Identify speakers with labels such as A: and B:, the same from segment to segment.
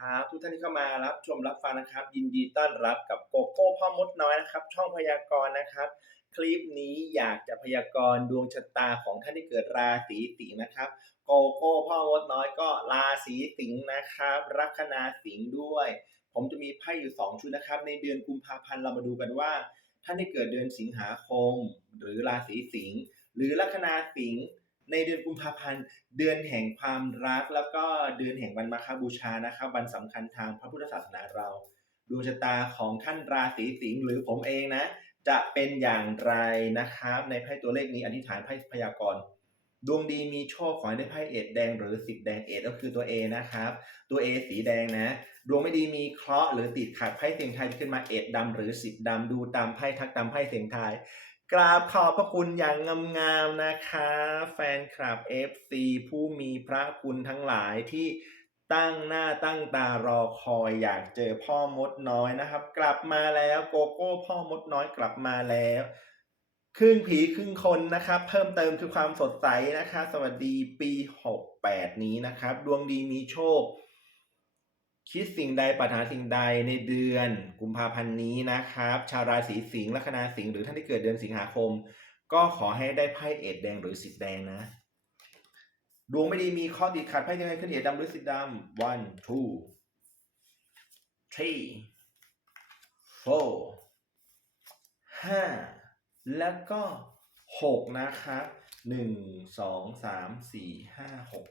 A: ครับ ทุกท่านที่เข้ามารับชมรับฟังนะครับ ยินดีต้อนรับกับโกโก้พ่อมดน้อยนะครับ ช่องพยากรณ์นะครับ คลิปนี้อยากจะพยากรณ์ดวงชะตาของท่านที่เกิดราศีสิงห์นะครับ โกโก้พ่อมดน้อยก็ราศีสิงห์นะครับ ลัคนาสิงห์ด้วย ผมจะมีไพ่อยู่สองชุดนะครับ ในเดือนกุมภาพันธ์เรามาดูกันว่า ท่านที่เกิดเดือนสิงหาคม หรือราศีสิงห์หรือลัคนาสิงห์ ในเดือนกุมภาพันธ์เดือนแห่งความรัก แล้วก็เดือนแห่งวันมาฆบูชานะครับวันสำคัญทางพระพุทธศาสนาเราดวงชะตาของท่านราศีสิงห์หรือผมเองนะ จะเป็นอย่างไรนะครับ ในไพ่ตัวเลขนี้อธิษฐานไพ่พยากรณ์ดวงดีมีโชคขอให้ได้ไพ่เอ็ดแดงหรือสิบแดงเอ็ดก็คือตัว A นะครับ ตัว A สีแดงนะ ดวงไม่ดีมีเคราะห์หรือติดขัดไพ่เสียงไทยขึ้นมาเอ็ดดำหรือสิบดำดูตามไพ่ทักตามไพ่เสียงไทย กราบขอบพระคุณอย่างงามๆนะคะ แฟนคลับ FC ผู้มีพระคุณทั้งหลายที่ตั้งหน้าตั้งตารอคอยอยากเจอพ่อมดน้อยนะครับ กลับมาแล้วโกโก้พ่อมดน้อยกลับมาแล้ว ครึ่งผีครึ่งคนนะครับ เพิ่มเติมคือความสดใสนะคะ สวัสดีปี 68 นี้นะครับ ดวงดีมีโชค คิดสิ่งใดปรารถนาสิ่งใดในเดือนกุมภาพันธ์นี้นะครับ ชาวราศีสิงห์ลัคนาสิงห์หรือท่านที่เกิดเดือนสิงหาคม ก็ขอให้ได้ไพ่เอ็ดแดงหรือสิบแดงนะ ดวงไม่ดีมีข้อติดขัดไพ่ยังไงขึ้นเอ็ดดำหรือสิบดำ one two three four ห้าแล้วก็หกนะครับหนึ่งสองสามสี่ห้าหก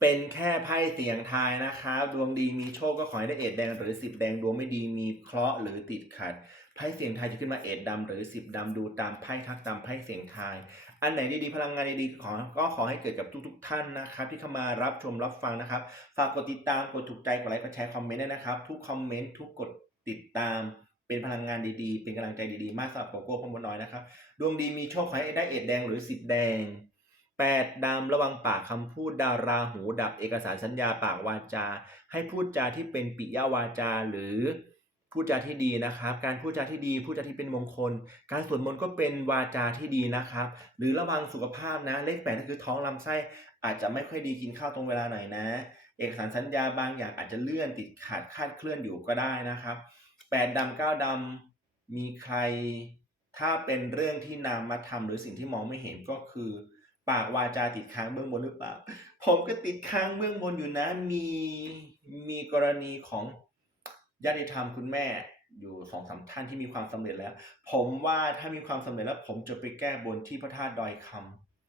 A: เป็นแค่ไพ่เสียงทายนะครับ ดวงดีมีโชคก็ขอให้ได้เอ็ดแดงหรือสิบแดงดวงไม่ดีมีเคราะห์หรือติดขัดไพ่เสียงทายจะขึ้นมาเอ็ดดำหรือสิบดำดูตามไพ่ทักตามไพ่เสียงทาย อันไหนดีๆพลังงานดีๆขอก็ขอให้เกิดกับทุก ๆ ท่านนะครับ ที่เข้ามารับชมรับฟังนะครับ ฝากกดติดตามกดถูกใจกดไลค์กดแชร์คอมเมนต์ด้วยนะครับ ทุกคอมเมนต์ทุกกดติดตามเป็นพลังงานดีๆ เป็นกำลังใจดีๆ มากสำหรับโกโก้พมน้อยนะครับ ดวงดีมีโชคขอให้ได้เอ็ดแดงหรือสิบแดง แปดดำระวังปากคำพูดดาราหูดับเอกสารสัญญาปากวาจา ให้พูดจาที่เป็นปิยวาจาหรือพูดจาที่ดีนะครับ การพูดจาที่ดีพูดจาที่เป็นมงคล การสวดมนต์ก็เป็นวาจาที่ดีนะครับ หรือระวังสุขภาพนะเลขแปดก็คือท้องลำไส้อาจจะไม่ค่อยดีกินข้าวตรงเวลาหน่อยนะ เอกสารสัญญาบางอย่างอาจจะเลื่อนติดขัดคาดเคลื่อนอยู่ก็ได้นะครับแปดดำเก้าดำมีใคร ถ้าเป็นเรื่องที่นามมาทำหรือสิ่งที่มองไม่เห็นก็คือ ปากวาจาติดค้างเบื้องบนหรือเปล่า ผมก็ติดค้างเบื้องบนอยู่นะ มีมีกรณีของญาติธรรมคุณแม่อยู่สองสามท่านที่มีความสำเร็จแล้ว ผมว่าถ้ามีความสำเร็จแล้ว ผมจะไปแก้บนที่พระธาตุดอยค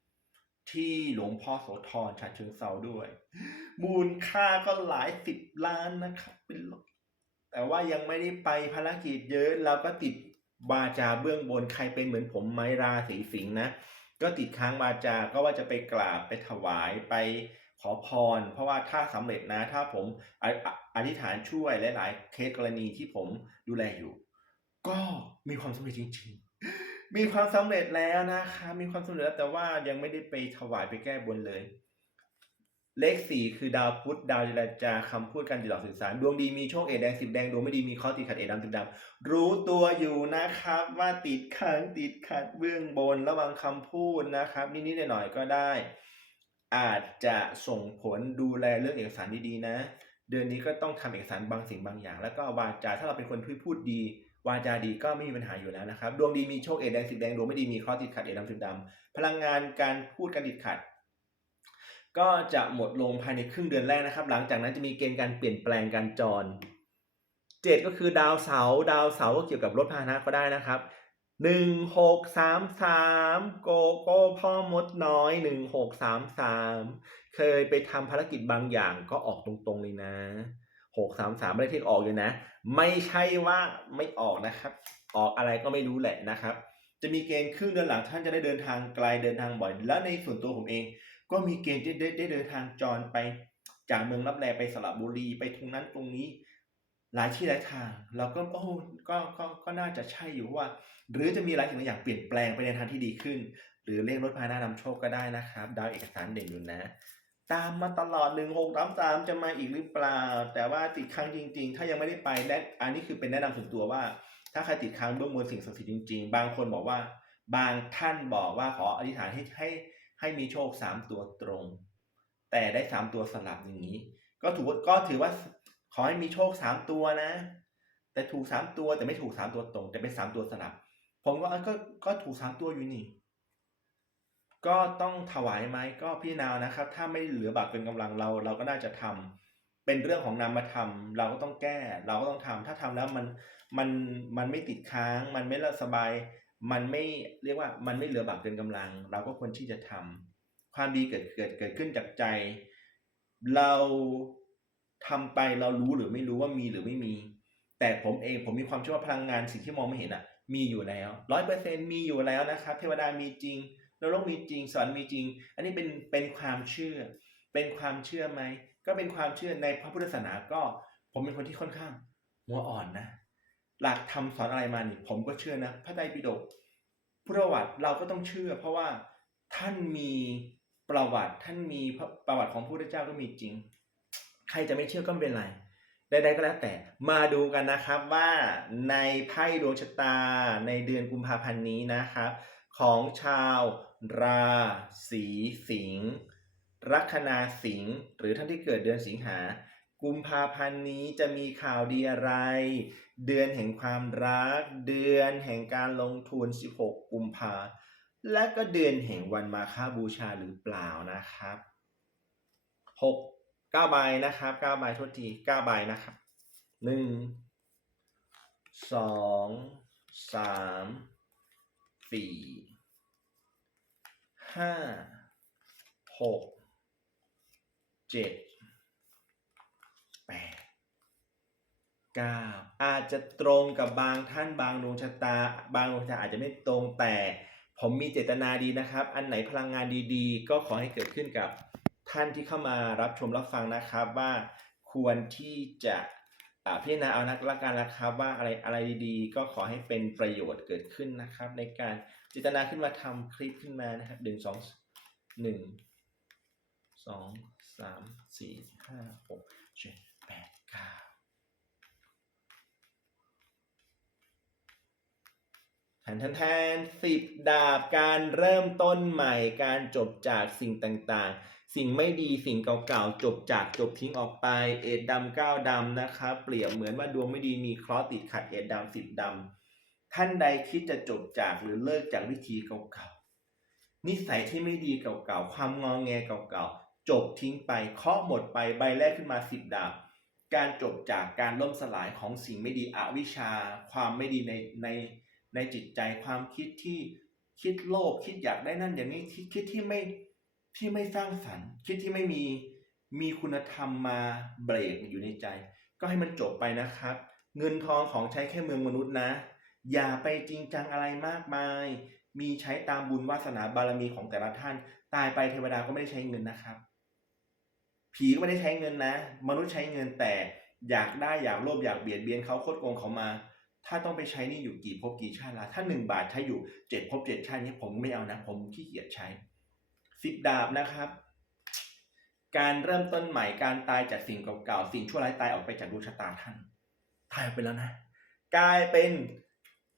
A: ำที่หลวงพ่อโสธรฉะเชิงเซาด้วย มูลค่าก็หลายสิบล้านนะครับเป็นลแต่ว่ายังไม่ได้ไปภารกิจเยอะเราก็ติดวาจาเบื้องบนใครเป็นเหมือนผมไหมราศีสิงห์นะ ก็ติดค้างวาจาก็ว่าจะไปกราบไปถวายไปขอพร เพราะว่าถ้าสำเร็จนะถ้าผมอออธิษฐานช่วยหลายๆเคสกรณีที่ผมดูแลอยู่ ก็มีความสำเร็จจริง ๆ มีความสำเร็จแล้วนะคะ มีความสำเร็จแล้วแต่ว่ายังไม่ได้ไปถวายไปแก้บนเลย เลขสี่คือดาวพุธดาวเจรจาคำพูดการติดต่อสื่อสาร ดวงดีมีโชคเอแดงสิบแดง ดวงไม่ดีมีข้อติดขัดเอดำสิบดำรู้ตัวอยู่นะครับว่าติดขัดติดขัดเบื้องบนระวังคำพูดนะครับ นิดๆหน่อยๆก็ได้ อาจจะส่งผลดูแลเรื่องเอกสารดีๆนะ เดือนนี้ก็ต้องทำเอกสารบางสิ่งบางอย่าง แล้วก็วาจาถ้าเราเป็นคนที่พูดดีวาจาดีก็ไม่มีปัญหาอยู่แล้วนะครับ ดวงดีมีโชคเอแดงสิบแดง ดวงไม่ดีมีข้อติดขัดเอดดำสิบดำพลังงานการพูดการติดขัด ก็จะหมดลงภายในครึ่งเดือนแรกนะครับ หลังจากนั้นจะมีเกณฑ์การเปลี่ยนแปลงการจรเจ็ดก็คือดาวเสาดาวเสาก็เกี่ยวกับรถพาหนะก็ได้นะครับหนึ่งหกสามสามโกโก้พ่อมดน้อยหนึ่งหกสามสามเคยไปทำภารกิจบางอย่างก็ออกตรงๆเลยนะหกสามสามไม่ได้ที่ออกเลยนะ ไม่ใช่ว่าไม่ออกนะครับ ออกอะไรก็ไม่รู้แหละนะครับ จะมีเกณฑ์ครึ่งเดือนหลังท่านจะได้เดินทางไกลเดินทางบ่อย แล้วในส่วนตัวผมเอง ก็มีเกณฑ์ได้ได้เดินทางจรไป จากเมืองรับแลไปสระบุรีไปตรงนั้นตรงนี้ หลายที่หลายทางเราก็โอ้ก็ก็ก็น่าจะใช่อยู่ว่า หรือจะมีหลายสิ่งหลายอย่างเปลี่ยนแปลงไปในทางที่ดีขึ้น หรือเลขรถพาหน้านำโชคก็ได้นะครับ ดาวเอกสารเด่นอยู่นะ ตามมาตลอดหนึ่งหกสามสามจะมาอีกหรือเปล่า แต่ว่าติดค้างจริง ๆ ถ้ายังไม่ได้ไปแนะอันนี้คือเป็นแนะนำส่วนตัวว่า ถ้าใครติดค้างเบื้องบนสิ่งศักดิ์สิทธิ์จริง ๆ บางคนบอกว่า บางท่านบอกว่าขออธิษฐานให้ให้ ให้มีโชคสามตัวตรง แต่ได้สามตัวสลับอย่างนี้ ก็ถือว่าก็ถือว่าขอให้มีโชคสามตัวนะ แต่ถูกสามตัวแต่ไม่ถูกสามตัวตรง แต่เป็นสามตัวสลับ ผมก็เอ้ยก็ก็ถูกสามตัวอยู่นี่ ก็ต้องถวายไหมก็พี่นาวนะครับ ถ้าไม่เหลือบาปเกินกำลังเรา เราก็น่าจะทำเป็นเรื่องของนามธรรมเราก็ต้องแก้ เราก็ต้องทำถ้าทำแล้วมันมันมันไม่ติดค้าง มันไม่ละสบาย มันไม่เรียกว่ามันไม่เหลือบาปเกินกำลัง เราก็ควรที่จะทำความดีเกิดเกิดเกิดขึ้นจากใจ เราทำไปเรารู้หรือไม่รู้ว่ามีหรือไม่มี แต่ผมเองผมมีความเชื่อว่าพลังงานสิ่งที่มองไม่เห็นอะ มีอยู่แล้วร้อยเปอร์เซ็นมีอยู่แล้วนะครับ เทวดามีจริงนรกมีจริงสวรรค์มีจริง อันนี้เป็นเป็นความเชื่อ เป็นความเชื่อไหมก็เป็นความเชื่อในพระพุทธศาสนาก็ ผมเป็นคนที่ค่อนข้างหัวอ่อนนะ หลักธรรมสอนอะไรมานี่ผมก็เชื่อนะ พระไตรปิฎกพุทธประวัติเราก็ต้องเชื่อ เพราะว่าท่านมีประวัติท่านมีประวัติของพระพุทธเจ้าก็มีจริง ใครจะไม่เชื่อก็ไม่เป็นไรใดๆก็แล้วแต่มาดูกันนะครับว่าในไพ่ดวงชะตาในเดือนกุมภาพันธ์นี้นะครับ ของชาวราศีสิงห์ลัคนาสิงห์หรือท่านที่เกิดเดือนสิงหา กุมภาพันธ์นี้จะมีข่าวดีอะไร เดือนแห่งความรัก เดือนแห่งการลงทุน 16 กุมภาและก็เดือนแห่งวันมาค้าบูชาหรือเปล่านะครับ 6 9ใบนะครับ9ใบโทษที9ใบนะครับ 1 2 3 4 5 6 7 9 อาจจะตรงกับบางท่านบางดวงชะตา บางดวงชะตาอาจจะไม่ตรงแต่ ผมมีเจตนาดีนะครับ อันไหนพลังงานดีๆ ก็ขอให้เกิดขึ้นกับท่านที่เข้ามารับชมรับฟังนะครับว่าควรที่จะพิจารณาเอานักละกันนะครับว่าอะไรอะไรดีๆ ก็ขอให้เป็นประโยชน์เกิดขึ้นนะครับ ในการจิตนาขึ้นมาทำคลิปขึ้นมานะครับหนึ่งสองหนึ่งสองสามสี่ห้าหกเจ็ด แทนแทนแทนสิบดาบการเริ่มต้นใหม่การจบจากสิ่งต่างๆ สิ่งไม่ดีสิ่งเก่าๆ จบจากจบทิ้งออกไปเอ็ดดำเก้าดำนะครับ เปรียบเหมือนว่าดวงไม่ดีมีเคราะห์ติดขัดเอ็ดดำสิบดำท่านใดคิดจะจบจากหรือเลิกจากวิธีเก่าๆนิสัยที่ไม่ดีเก่าๆ ความงองแงเก่าๆ จบทิ้งไปเคาะหมดไปใบแรกขึ้นมาสิบดาบการจบจากการล่มสลายของสิ่งไม่ดีอวิชชา ความไม่ดีในใน ในจิตใจความคิดที่คิดโลภคิดอยากได้นั่นอย่างนี้คิดคิดที่ไม่ที่ไม่สร้างสรรค์ คิดที่ไม่มีมีคุณธรรมมาเบรกอยู่ในใจ ก็ให้มันจบไปนะครับ เงินทองของใช้แค่เมืองมนุษย์นะ อย่าไปจริงจังอะไรมากมาย มีใช้ตามบุญวาสนาบารมีของแต่ละท่าน ตายไปเทวดาก็ไม่ได้ใช้เงินนะครับ ผีก็ไม่ได้ใช้เงินนะ มนุษย์ใช้เงินแต่อยากได้อยากโลภอยากเบียดเบียนเขาโคตรโกงเขามา ถ้าต้องไปใช้นี่อยู่กี่ภพกี่ชาติละถ้าหนึ่งบาทใช้อยู่เจ็ดภพเจ็ดชาตินี้ผมไม่เอานะ ผมขี้เกียจใช้สิบดาบนะครับ การเริ่มต้นใหม่การตายจากสิ่งเก่าๆสิ่งชั่วร้ายตายออกไปจากดวงชะตาท่าน ตายไปแล้วนะ กลายเป็น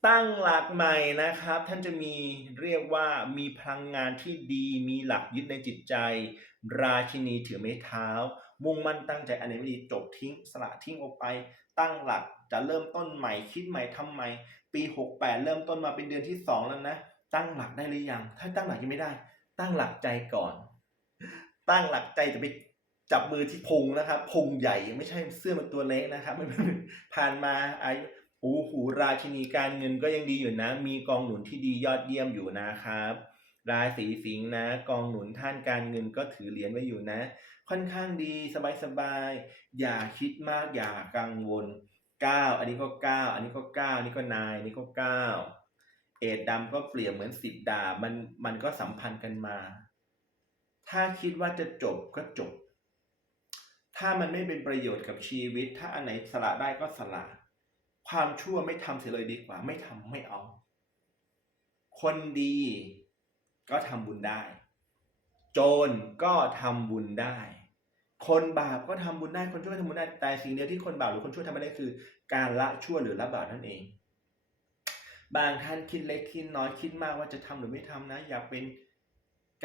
A: ตั้งหลักใหม่นะครับ ท่านจะมีเรียกว่ามีพลังงานที่ดี มีหลักยึดในจิตใจ ราชินีถือไม้เท้า มุ่งมั่นตั้งใจอันไหนไม่ดีจบทิ้งสละทิ้งออกไป ตั้งหลักจะเริ่มต้นใหม่คิดใหม่ทำใหม่ปี 68 เริ่มต้นมาเป็นเดือนที่ 2 แล้วนะ ตั้งหลักได้หรือยัง ถ้าตั้งหลักยังไม่ได้ ตั้งหลักใจก่อน ตั้งหลักใจจะไปจับมือที่พุงนะครับพุงใหญ่ไม่ใช่เสื้อมันตัวเล็กนะครับม่ไม่ผ่านมาอายุ อ้โหราชินีการเงินก็ยังดีอยู่นะ มีกองหนุนที่ดียอดเยี่ยมอยู่นะครับ ราศีสิงห์นะ กองหนุนท่านการเงินก็ถือเหรียญไว้อยู่นะ ค่อนข้างดีสบายๆอย่าคิดมากอย่ากังวล 9 อันนี้ก็ 9 อันนี้ก็ 9 อันนี้ก็นายนี้ก็ 9 เอ็ดดำก็เปรียบเหมือนสิบดาบมันมันก็สัมพันธ์กันมา ถ้าคิดว่าจะจบก็จบ ถ้ามันไม่เป็นประโยชน์กับชีวิต ถ้าอันไหนสละได้ก็สละ ความชั่วไม่ทำเสียเลยดีกว่า ไม่ทำไม่เอา คนดีก็ทำบุญได้ โจรก็ทำบุญได้ คนบาปก็ทำบุญได้ คนชั่วก็ทำบุญได้ แต่สิ่งเดียวที่คนบาปหรือคนชั่วทำไม่ได้คือ การละชั่วหรือละบาปนั่นเอง บางท่านคิดเล็กคิดน้อยคิดมากว่าจะทำหรือไม่ทำนะ อย่าเป็น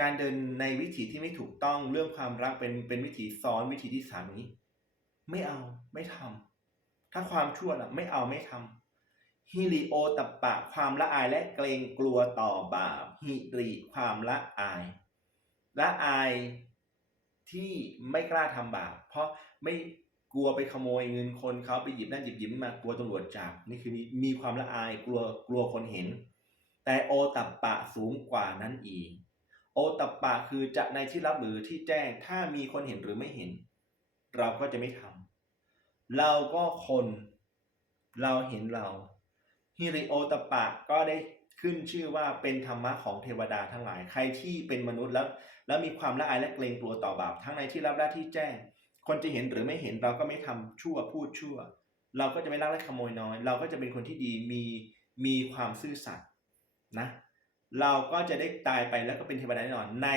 A: การเดินในวิถีที่ไม่ถูกต้องเรื่องความรักเป็นเป็นวิถีซ้อนวิถีที่สามนี้ ไม่เอาไม่ทำ ถ้าความชั่วล่ะไม่เอาไม่ทำฮิริโอตปปะความละอายและเกรงกลัวต่อบาปฮิริความละอาย ละอายที่ไม่กล้าทำบาปเพราะไม่กลัวไปขโมยเงินคนเขาไปหยิบนั่นหยิบหยิบนี่มากลัวตำรวจจับนี่คือมีมีความละอายกลัวกลัวคนเห็น แต่โอตัปปะสูงกว่านั้นอีก โอตัปปะคือจะในที่รับหรือที่แจ้งถ้ามีคนเห็นหรือไม่เห็น เราก็จะไม่ทำ เราก็คน เราเห็นเราฮิริโอตปปะก็ได้ขึ้นชื่อว่าเป็นธรรมะของเทวดาทั้งหลาย ใครที่เป็นมนุษย์แล้ว แล้วมีความละอายและเกรงกลัวต่อบาปทั้งในที่รับและที่แจ้ง คนจะเห็นหรือไม่เห็นเราก็ไม่ทำชั่วพูดชั่ว เราก็จะไม่ลักและขโมยน้อย เราก็จะเป็นคนที่ดีมีมีความซื่อสัตย์นะ เราก็จะได้ตายไปแล้วก็เป็นเทวดาแน่นอน ใน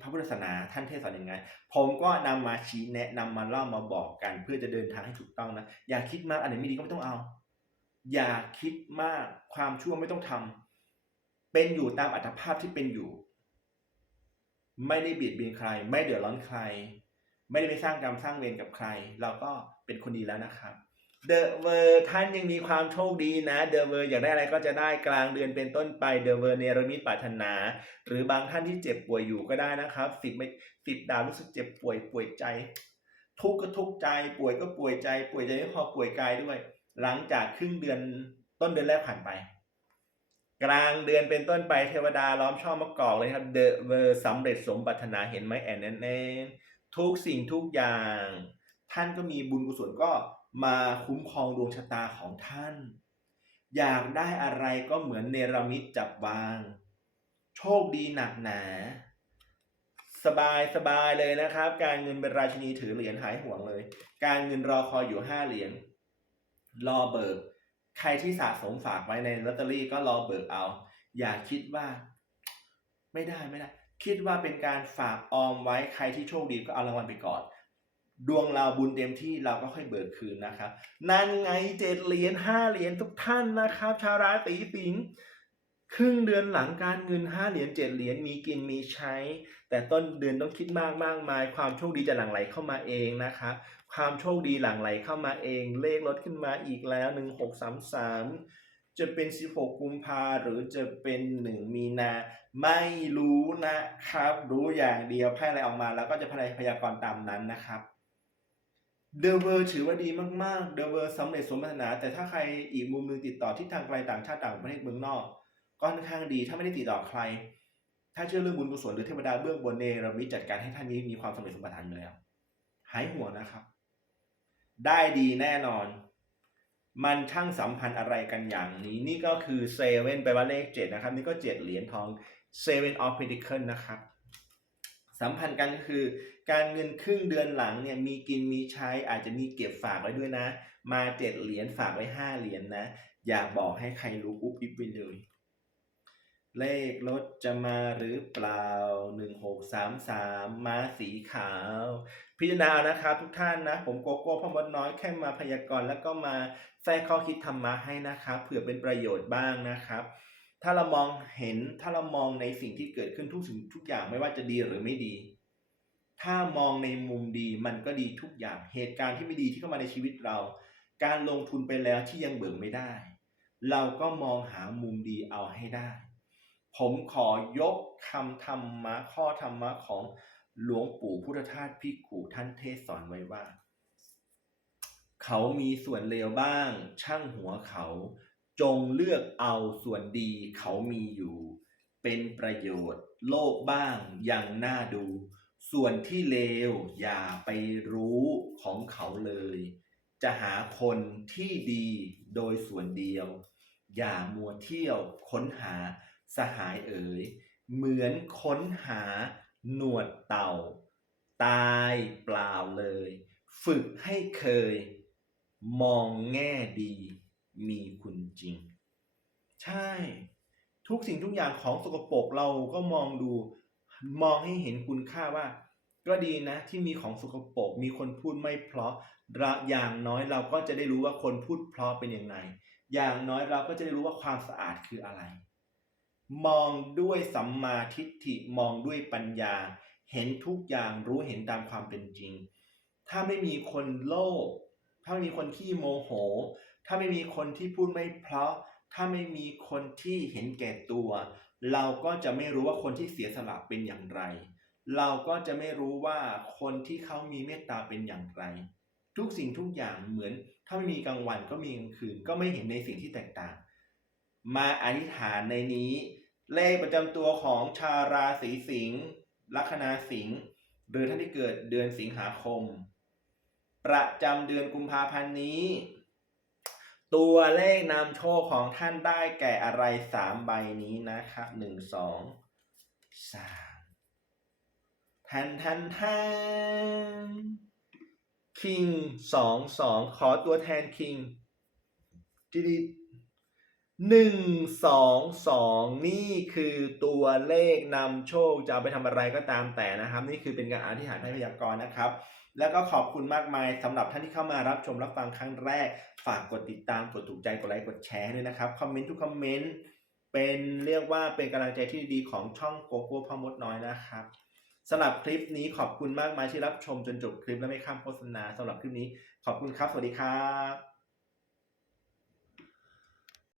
A: พระพุทธศาสนาท่านเทศสอนยังไงผมก็นำมาชี้แนะนำมาเล่ามาบอกกัน เพื่อจะเดินทางให้ถูกต้องนะ อย่าคิดมากอันไหนไม่ดีก็ไม่ต้องเอา อย่าคิดมากความชั่วไม่ต้องทำเป็นอยู่ตามอัตภาพที่เป็นอยู่ ไม่ได้เบียดเบียนใคร ไม่เดือดร้อนใคร ไม่ได้ไปสร้างกรรมสร้างเวรกับใคร เราก็เป็นคนดีแล้วนะครับ เดอะเวอร์ท่านยังมีความโชคดีนะเดอะเวอร์อยากได้อะไรก็จะได้กลางเดือนเป็นต้นไปเดอะเวอร์เนรมิตปรารถนา หรือบางท่านที่เจ็บป่วยอยู่ก็ได้นะครับสิบไม่สิบดาวรู้สึกเจ็บป่วยป่วยใจ ทุกข์ก็ทุกข์ใจป่วยก็ป่วยใจ ป่วยใจไม่พอป่วยกายด้วย หลังจากครึ่งเดือนต้นเดือนแรกผ่านไป กลางเดือนเป็นต้นไปเทวดาล้อมช่อมะกอกเลยครับเดอะเวอร์สำเร็จสมปรารถนาเห็นไหมแอนแนแอนทุกสิ่งทุกอย่าง ท่านก็มีบุญกุศลก็มาคุ้มครองดวงชะตาของท่าน อยากได้อะไรก็เหมือนเนรมิตจับวาง โชคดีหนักหนา สบายสบายเลยนะครับ การเงินเป็นราชินีถือเหรียญหายห่วงเลย การเงินรอคอยอยู่ห้าเหรียญรอเบิก ใครที่สะสมฝากไว้ในลอตเตอรี่ก็รอเบิกเอา อย่าคิดว่า ไม่ได้ไม่ได้ คิดว่าเป็นการฝากออมไว้ใครที่โชคดีก็เอารางวัลไปก่อน ดวงเราบุญเต็มที่เราก็ค่อยเบิกคืนนะครับ นั่นไงเจ็ดเหรียญห้าเหรียญทุกท่านนะครับ ชาวราศีสิงห์ครึ่งเดือนหลังการเงินห้าเหรียญเจ็ดเหรียญมีกินมีใช้ แต่ต้นเดือนต้องคิดมากมากมาย ความโชคดีจะหลั่งไหลเข้ามาเองนะครับความโชคดีหลั่งไหลเข้ามาเอง เลขลดขึ้นมาอีกแล้วหนึ่งหกสามสามจะเป็นสิบหกกุมภาหรือจะเป็นหนึ่งมีนา ไม่รู้นะครับ รู้อย่างเดียวไพ่อะไรออกมาแล้วก็จะพยากรณ์ตามนั้นนะครับ เดอะเวอร์ถือว่าดีมากๆ เดอะเวอร์สำเร็จสมปรารถนา แต่ถ้าใครอีกมุมหนึงติดต่อที่ทางไกลต่างชาติต่างประเทศเมืองนอก ก็ค่อนข้างดีถ้าไม่ได้ติดต่อใคร ถ้าเชื่อเรื่องบุญกุศลหรือเทวดาเบื้องบนเนรมิตจัดการให้ท่านนี้มีความสำเร็จสมปรารถนาอยู่แล้ว หายห่วงนะครับ ได้ดีแน่นอน มันช่างสัมพันธ์อะไรกันอย่างนี้ นี่ก็คือเซเว่นแปว่าเลขเจ็ดนะครับ นี่ก็เจ็ดเหรียญทองเซเว่นออฟเพดิเคิลนะครับ สัมพันธ์กันก็คือ การเงินครึ่งเดือนหลังเนี่ยมีกินมีใช้อาจจะมีเก็บฝากไว้ด้วยนะ มาเจ็ดเหรียญฝากไว้ห้าเหรียญนนะ อย่าบอกให้ใครรู้อุ๊บอิบไปเลยเลขรถจะมาหรือเปล่าหนึ่งหกสามสามมาสีขาว พิจารณาเอานะครับทุกท่านนะ ผมโกโก้พ่อมดน้อยแค่มาพยากรณ์แล้วก็มาแทรกข้อคิดธรรมะให้นะครับเผื่อเป็นประโยชน์บ้างนะครับ ถ้าเรามองเห็นถ้าเรามองในสิ่งที่เกิดขึ้นทุกสิ่งทุกอย่างไม่ว่าจะดีหรือไม่ดี ถ้ามองในมุมดีมันก็ดีทุกอย่างเหตุการณ์ที่ไม่ดีที่เข้ามาในชีวิตเรา การลงทุนไปแล้วที่ยังเบิกไม่ได้ เราก็มองหามุมดีเอาให้ได้ ผมขอยกคำธรรมะข้อธรรมะของหลวงปู่พุทธทาสพิกขุท่านเทศสอนไว้ว่า เขามีส่วนเลวบ้าง ช่างหัวเขา จงเลือกเอาส่วนดีเขามีอยู่ เป็นประโยชน์โลกบ้างยังน่าดู ส่วนที่เลวอย่าไปรู้ของเขาเลย จะหาคนที่ดีโดยส่วนเดียว อย่ามัวเที่ยวค้นหาสหายเอ๋ย เหมือนค้นหาหนวดเต่า ตายเปล่าเลย ฝึกให้เคย มองแง่ดี มีคุณจริง ใช่ ทุกสิ่งทุกอย่างของสกปรกเราก็มองดู มองให้เห็นคุณค่าว่า ก็ดีนะ ที่มีของสกปรกมีคนพูดไม่เพราะระอย่างน้อยเราก็จะได้รู้ว่าคนพูดเพราะเป็นยังไง อย่างน้อยเราก็จะได้รู้ว่าความสะอาดคืออะไร มองด้วยสัมมาทิฏฐิมองด้วยปัญญา เห็นทุกอย่างรู้เห็นตามความเป็นจริง ถ้าไม่มีคนโลภถ้าไม่มีคนที่โมโห ถ้าไม่มีคนที่พูดไม่เพราะ ถ้าไม่มีคนที่เห็นแก่ตัว เราก็จะไม่รู้ว่าคนที่เสียสละเป็นอย่างไร เราก็จะไม่รู้ว่าคนที่เขามีเมตตาเป็นอย่างไร ทุกสิ่งทุกอย่างเหมือน ถ้าไม่มีกลางวันก็มีกลางคืน ก็ไม่เห็นในสิ่งที่แตกต่าง มาอธิษฐานในนี้ เลขประจำตัวของชาวราศีสิงห์ลัคนาสิงห์หรือท่านที่เกิดเดือนสิงหาคม ประจำเดือนกุมภาพันธ์นี้ ตัวเลขนำโชคของท่านได้แก่อะไรสามใบนี้นะครับหนึ่งสองสามทันทันทันคิงสองสองขอตัวแทนคิงดิดิ หนึ่งสองสองนี่คือตัวเลขนำโชคจะเอาไปทำอะไรก็ตามแต่นะครับ นี่คือเป็นการอธิษฐานให้พยากรณ์นะครับ แล้วก็ขอบคุณมากมายสำหรับท่านที่เข้ามารับชมรับฟังครั้งแรก ฝากกดติดตามกดถูกใจกดไลค์กดแชร์ด้วยนะครับคอมเมนต์ทุกคอมเมนต์เป็นเรียกว่าเป็นกำลังใจที่ดีของช่องโกโก้พ่อมดน้อยนะครับสำหรับคลิปนี้ขอบคุณมากมายที่รับชมจนจบคลิปและไม่ข้ามโฆษณาสำหรับคลิปนี้ขอบคุณครับ สวัสดีครับ